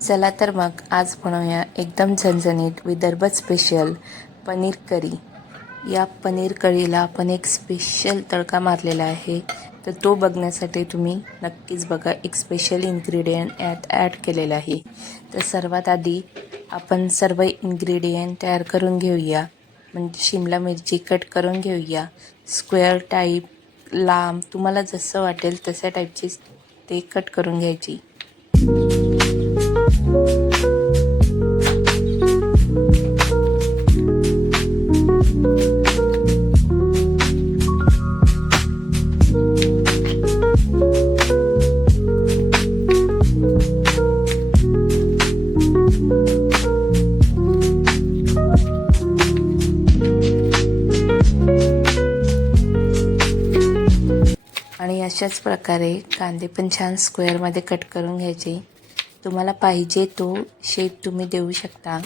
चला तर मग आज बनवूया एकदम झणझणीत विदर्भ स्पेशल पनीर करी। या पनीर करीला आपण एक स्पेशल तडका मारलेला आहे, तर तो बघण्यासाठी तुम्ही नक्कीच बघा। एक स्पेशल इन्ग्रेडियंट ॲड केलेला आहे। तर सर्वात आधी आपण सर्व इन्ग्रेडियंट तयार करून घेऊया। म्हणजे शिमला मिरची कट करून घेऊया, स्क्वेअर टाईप, लांब, तुम्हाला जसं वाटेल तशा टाईपची ते कट करून घ्यायची। आणि अशाच प्रकारे कांदे पण छान स्क्वेअरमध्ये कट करून घ्यायचे। तुम्हाला पाहिजे तो शेप तुम्ही देऊ शकता।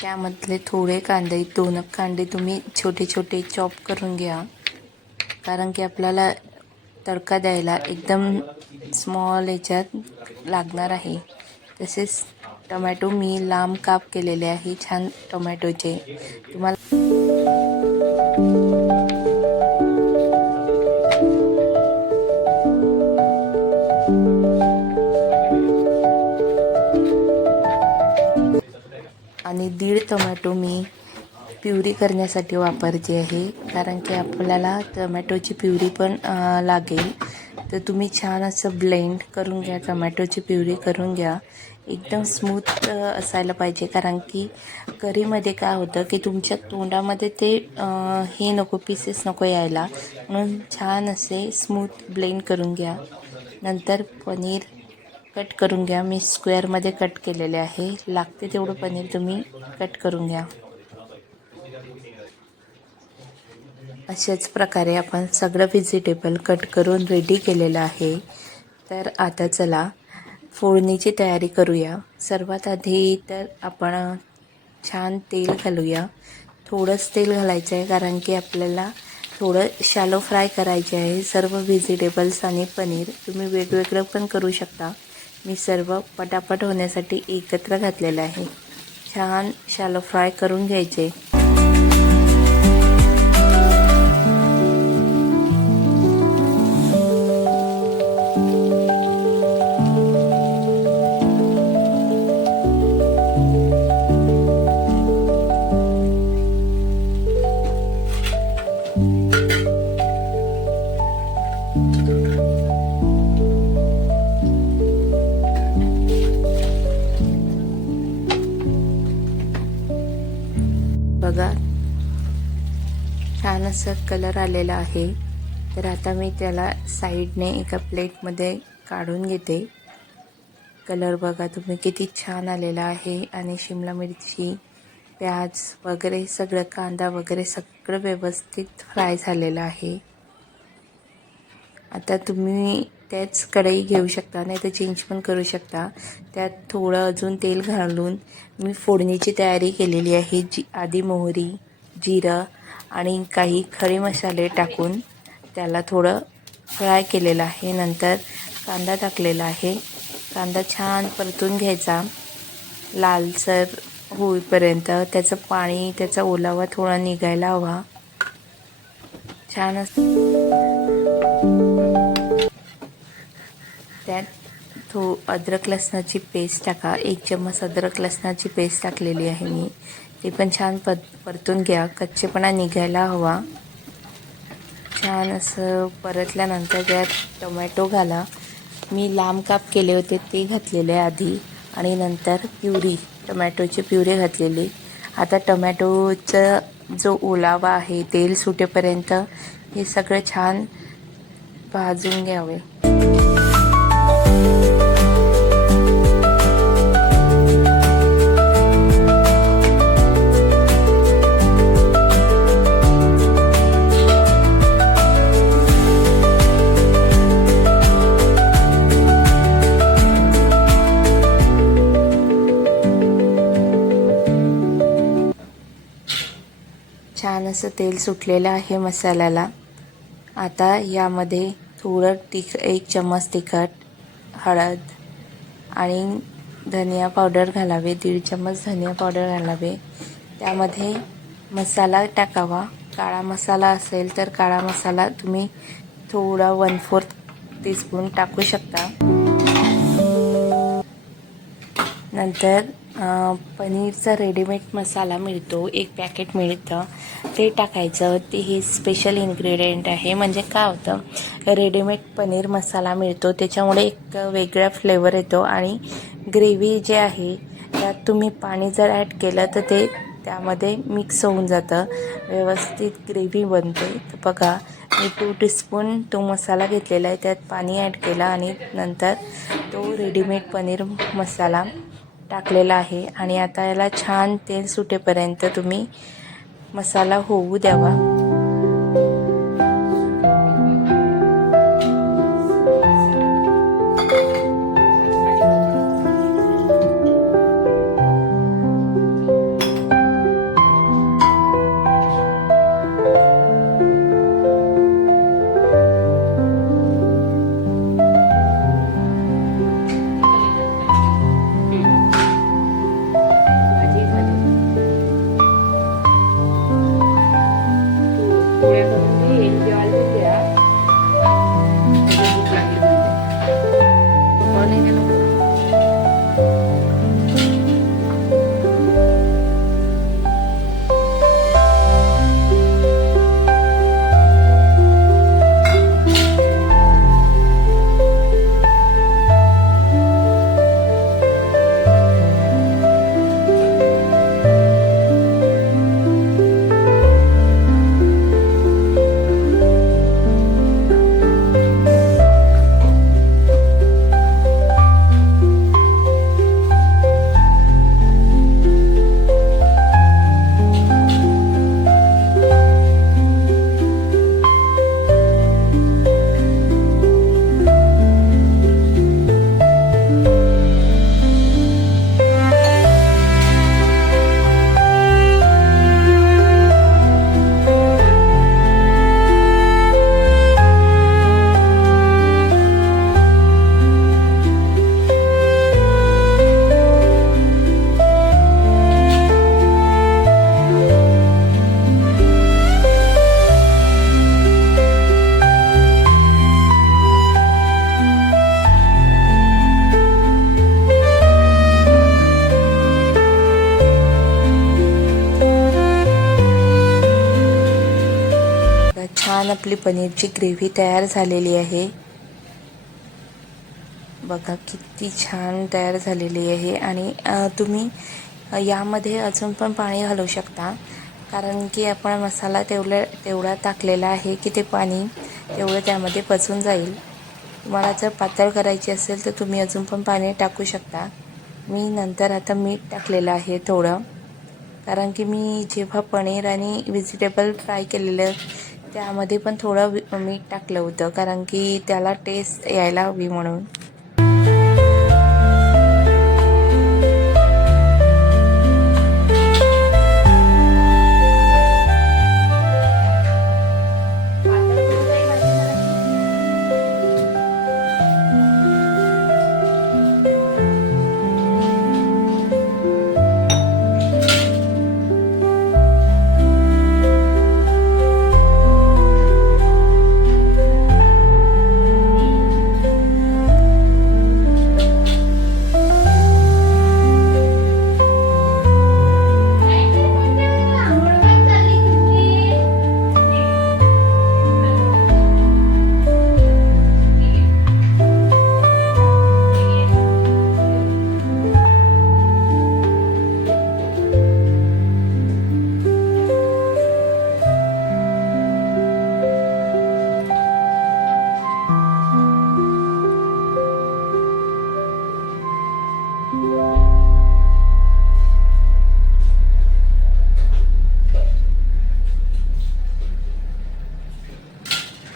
त्यामधले थोडे कांदे, 2 कांदे तुम्ही छोटे छोटे चॉप करून घ्या, कारण की आपल्याला तडका द्यायला एकदम स्मॉल याच्यात लागणार आहे। तसेच टोमॅटो मी लांब काप केलेले आहे, छान टोमॅटोचे। तुम्हाला आणि 1.5 टोमॅटो मी प्युरी करण्यासाठी वापरते आहे, कारण की आपल्याला टोमॅटोची प्युरी पण लागेल। तर तुम्ही छान असं ब्लेंड करून घ्या, टोमॅटोची प्युरी करून घ्या। एकदम स्मूथ असायला पाहिजे, कारण की करीमध्ये काय होतं की तुमच्या तोंडामध्ये ते हे नको, पीसेस नको यायला, म्हणून छान असे स्मूथ ब्लेंड करून घ्या। नंतर पनीर कट करून घ्या। मी स्क्वेअरमध्ये कट केलेले आहे, लागते तेवढं पनीर तुम्ही कट करून घ्या। अशाच प्रकारे आपण सगळं व्हेजिटेबल कट करून रेडी केलेलं आहे। तर आता चला फोडणीची तयारी करूया। सर्वात आधी तर आपण छान तेल घालूया। थोडंच तेल घालायचं आहे, कारण की आपल्याला थोडं शॅलो फ्राय करायचे आहे सर्व व्हेजिटेबल्स आणि पनीर। तुम्ही वेगवेगळं पण करू शकता, मी सर्व पटापट होण्यासाठी एकत्र घातलेलं आहे। छान शॅलो फ्राय करून घ्यायचे। बघा, छान असं कलर आलेला आहे। तर आता मी त्याला साईडने एका प्लेटमध्ये काढून घेते। कलर बघा तुम्ही किती छान आलेला आहे, आणि शिमला मिरची, प्याज वगैरे सगळं, कांदा वगैरे सगळं व्यवस्थित फ्राय झालेलं आहे। आता तुम्ही त्याच कढई घेऊ शकता, नाही तर चेंज पण करू शकता। त्यात थोडं अजून तेल घालून मी फोडणीची तयारी केलेली आहे। आधी मोहरी, जिरं आणि काही खडे मसाले टाकून त्याला थोडं फ्राय केलेलं आहे। नंतर कांदा टाकलेला आहे। कांदा छान परतून घ्यायचा लालसर होईपर्यंत। त्याचं पाणी, त्याचा ओलावा थोडा निघायला हवा। छान त्यात अद्रक लसणाची पेस्ट टाका। 1 चम्मच अद्रक लसणाची पेस्ट टाकलेली आहे मी। ते पण छान परतून घ्या, कच्चेपणा निघायला हवा। छान असं परतल्यानंतर त्यात टोमॅटो घाला। मी लांब काप केले होते ते घातलेले आधी, आणि नंतर टोमॅटोची प्युरी घातलेली। आता टोमॅटोचा जो ओलावा आहे तेल सुटेपर्यंत हे सगळं छान भाजून घ्यावे। असं तेल सुटलेलं आहे मसाल्याला. आता यामध्ये थोडं 1 चम्मच तिखट, हळद आणि धनिया पावडर घालावे. 1.5 चम्मच धनिया पावडर घालावे. त्यामध्ये मसाला टाकावा. काळा मसाला असेल तर काळा मसाला तुम्ही थोडा 1/4 टीस्पून टाकू शकता. नंतर पनीरचा रेडीमेड मसाला मिळतो, 1 पॅकेट मिळतं, ते टाकायचं. ते हे स्पेशल इन्ग्रेडियंट आहे. म्हणजे काय होतं, रेडीमेड पनीर मसाला मिळतो, त्याच्यामुळे एक वेगळा फ्लेवर येतो आणि ग्रेव्ही जे आहे त्यात तुम्ही पाणी जर ॲड केलं तर ते त्यामध्ये मिक्स होऊन जातं, व्यवस्थित ग्रेव्ही बनते. तर बघा, मी 2 टीस्पून तो मसाला घेतलेला आहे, त्यात पाणी ॲड केलं आणि नंतर तो रेडीमेड पनीर मसाला टाकलेला आहे. आणि आता याला छान तेल सुटेपर्यंत तुम्ही मसाला होऊ द्यावा. छान आपली पनीरची ग्रेव्ही तयार झालेली आहे. बघा किती छान तयार झालेली आहे. आणि तुम्ही यामध्ये अजून पण पाणी घालू शकता, कारण की आपण मसाला तेवढा टाकलेला आहे की ते पाणी तेवढं त्यामध्ये पचून जाईल. तुम्हाला जर पातळ करायची असेल तर तुम्ही अजून पण पाणी टाकू शकता. मी नंतर आता मीठ टाकलेलं आहे थोडं, कारण की मी जेव्हा पनीर आणि व्हेजिटेबल फ्राय केलेलं त्यामध्ये पण थोडं मीठ टाकलं होतं, कारण की त्याला टेस्ट यायला हवी म्हणून.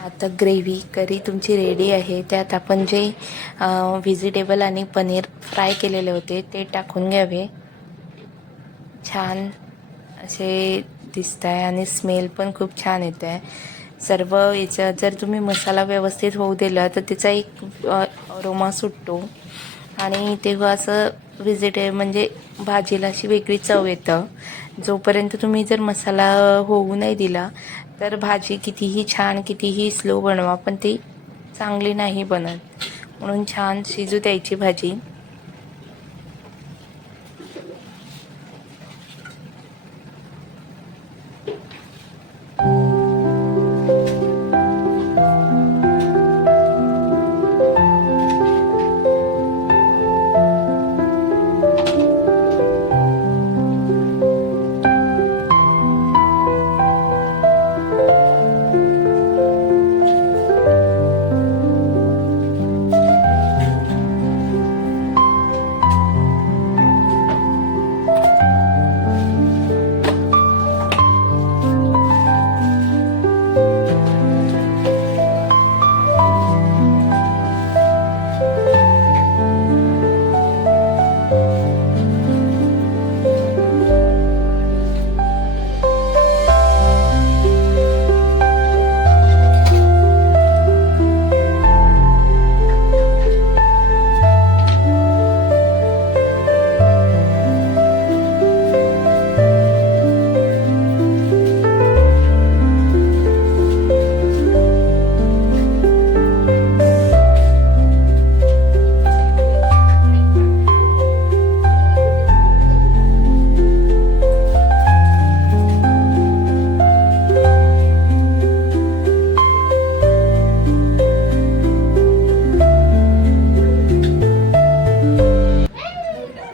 आता ग्रेव्ही करी तुमची रेडी आहे. त्यात आपण जे व्हेजिटेबल आणि पनीर फ्राय केलेले होते ते टाकून घ्यावे. छान असे दिसत आहे आणि स्मेल पण खूप छान येत आहे. सर्व याचा जर तुम्ही मसाला व्यवस्थित होऊ दिला तर त्याचा एक अरोमा सुटतो आणि तेव्हा असं म्हणजे भाजीला अशी वेगळी चव येतं. जोपर्यंत तुम्ही जर मसाला होऊ नाही दिला तर भाजी कितीही छान कितीही स्लो बनवा पण ती चांगली नाही बनत. म्हणून छान शिजू द्यायची भाजी.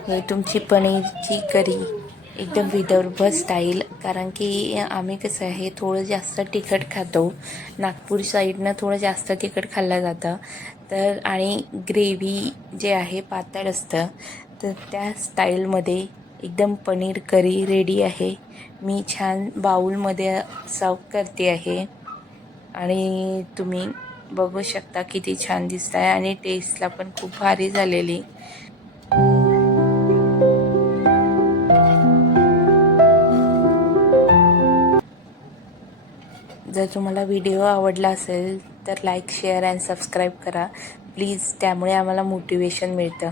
हे तुमची पनीरची करी एकदम विदर्भ स्टाईल. कारण की आम्ही कसं आहे थोडं जास्त तिखट खातो. नागपूर साईडनं थोडं जास्त तिखट खाल्लं जातं. तर आणि ग्रेव्ही जे आहे पातळ असतं. तर त्या स्टाईलमध्ये एकदम पनीर करी रेडी आहे. मी छान बाऊलमध्ये सर्व करते आहे आणि तुम्ही बघू शकता किती छान दिसत आहे आणि टेस्टला पण खूप भारी झालेली. जर तुम्हाला व्हिडिओ आवडला असेल तर लाईक शेअर अँड सबस्क्राईब करा प्लीज. त्यामुळे आम्हाला मोटिवेशन मिळतं.